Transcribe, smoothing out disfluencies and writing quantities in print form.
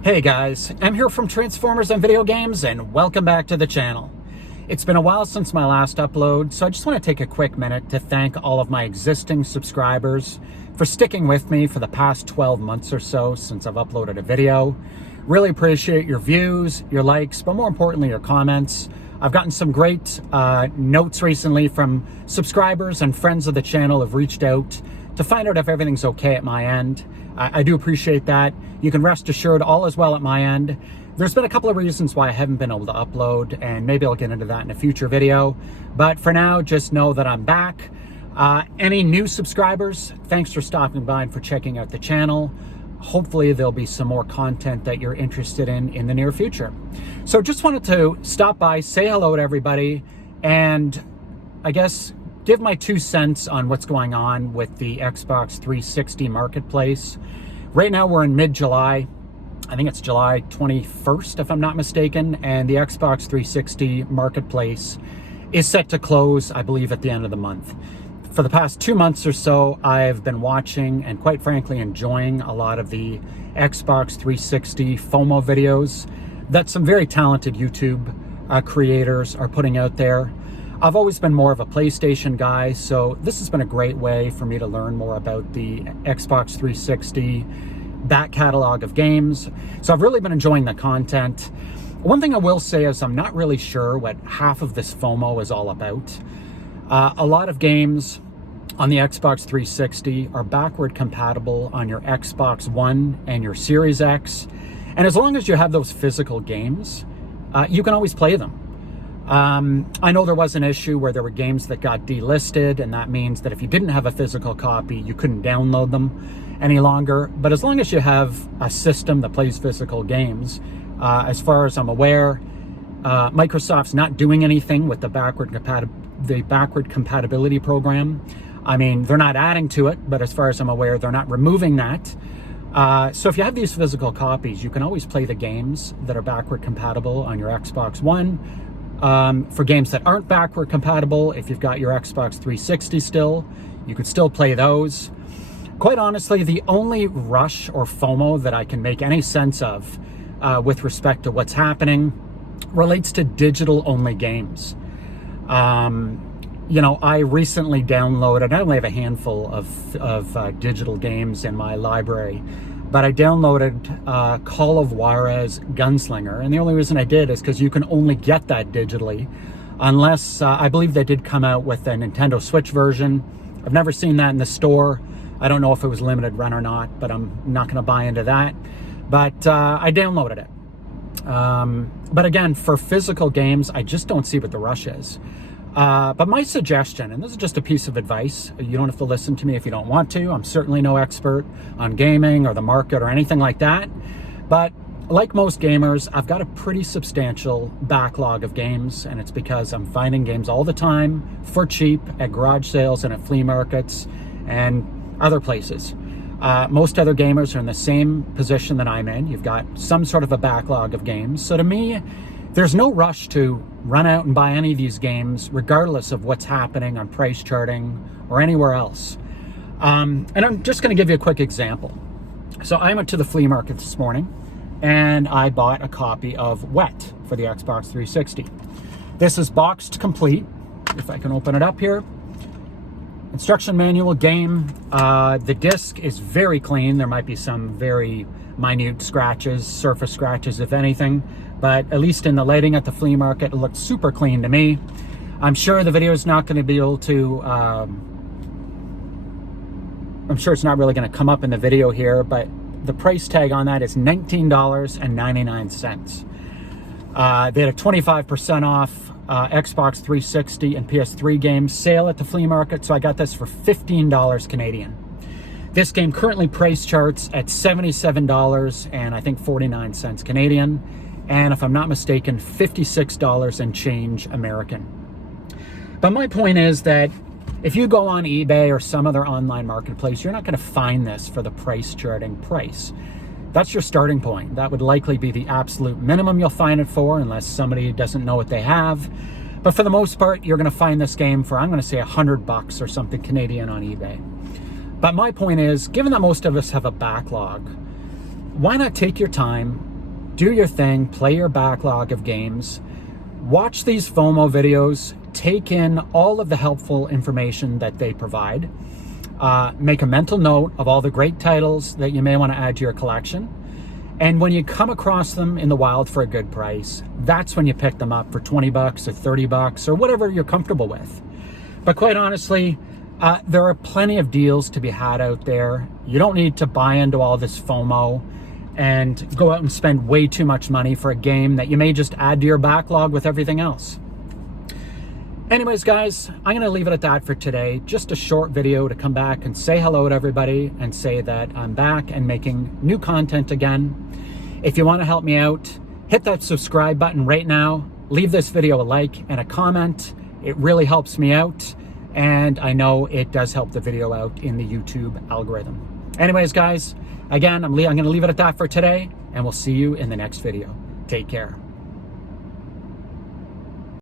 Hey guys, I'm here from Transformers and Video Games, and welcome back to the channel. It's been a while since my last upload, so I just want to take a quick minute to thank all of my existing subscribers for sticking with me for the past 12 months or so since I've uploaded a video. Really appreciate your views, your likes, but more importantly, your comments. I've gotten some great notes recently from subscribers and friends of the channel who've reached out to find out if everything's okay at my end. I do appreciate that. You can rest assured all is well at my end. There's been a couple of reasons why I haven't been able to upload, and maybe I'll get into that in a future video. But for now, just know that I'm back. Any new subscribers, thanks for stopping by and for checking out the channel. Hopefully there'll be some more content that you're interested in the near future. So just wanted to stop by, say hello to everybody, and I guess give my 2 cents on what's going on with the Xbox 360 marketplace. Right now we're in mid-July. I think it's July 21st, if I'm not mistaken, and the Xbox 360 marketplace is set to close, I believe, at the end of the month. For the past 2 months or so, I've been watching and quite frankly enjoying a lot of the Xbox 360 FOMO videos that some very talented YouTube creators are putting out there. I've always been more of a PlayStation guy, so this has been a great way for me to learn more about the Xbox 360 back catalog of games. So I've really been enjoying the content. One thing I will say is I'm not really sure what half of this FOMO is all about. A lot of games on the Xbox 360 are backward compatible on your Xbox One and your Series X. And as long as you have those physical games, you can always play them. I know there was an issue where there were games that got delisted, and that means that if you didn't have a physical copy, you couldn't download them any longer. But as long as you have a system that plays physical games, as far as I'm aware, Microsoft's not doing anything with the backward compatibility program. I mean, they're not adding to it, but as far as I'm aware, they're not removing that. So if you have these physical copies, you can always play the games that are backward compatible on your Xbox One. For games that aren't backward compatible, if you've got your Xbox 360 still, you could still play those. Quite honestly, the only rush or FOMO that I can make any sense of with respect to what's happening relates to digital-only games. You know, I recently downloaded, I only have a handful of digital games in my library, but I downloaded Call of Juarez Gunslinger, and the only reason I did is because you can only get that digitally, unless, I believe they did come out with a Nintendo Switch version. I've never seen that in the store. I don't know if it was limited run or not, but I'm not going to buy into that. But I downloaded it. But again, for physical games, I just don't see what the rush is. But my suggestion, and this is just a piece of advice, you don't have to listen to me if you don't want to. I'm certainly no expert on gaming or the market or anything like that. But like most gamers, I've got a pretty substantial backlog of games, and it's because I'm finding games all the time for cheap at garage sales and at flea markets and other places. Most other gamers are in the same position that I'm in. You've got some sort of a backlog of games. So to me, there's no rush to run out and buy any of these games, regardless of what's happening on price charting or anywhere else. And I'm just going to give you a quick example. So I went to the flea market this morning, and I bought a copy of Wet for the Xbox 360. This is boxed complete. If I can open it up here. Instruction manual, game. The disc is very clean. There might be some very minute scratches, surface scratches, if anything. But at least in the lighting at the flea market, it looked super clean to me. I'm sure the video is not going to be able to, I'm sure it's not really going to come up in the video here, but the price tag on that is $19.99. They had a 25% off Xbox 360 and PS3 games sale at the flea market, so I got this for $15 Canadian. This game currently price charts at $77 and I think 49 cents Canadian. And if I'm not mistaken, $56 and change American. But my point is that if you go on eBay or some other online marketplace, you're not going to find this for the price charting price. That's your starting point. That would likely be the absolute minimum you'll find it for, unless somebody doesn't know what they have. But for the most part, you're going to find this game for, I'm going to say, $100 or something Canadian on eBay. But my point is, given that most of us have a backlog, why not take your time, do your thing, play your backlog of games, watch these FOMO videos, take in all of the helpful information that they provide, make a mental note of all the great titles that you may want to add to your collection. And when you come across them in the wild for a good price, that's when you pick them up for 20 bucks or 30 bucks or whatever you're comfortable with. But quite honestly, there are plenty of deals to be had out there. You don't need to buy into all this FOMO and go out and spend way too much money for a game that you may just add to your backlog with everything else. Anyways, guys, I'm going to leave it at that for today. Just a short video to come back and say hello to everybody and say that I'm back and making new content again. If you want to help me out, hit that subscribe button right now. Leave this video a like and a comment. It really helps me out. And I know it does help the video out in the YouTube algorithm. Anyways, guys, again, I'm going to leave it at that for today, and we'll see you in the next video. Take care.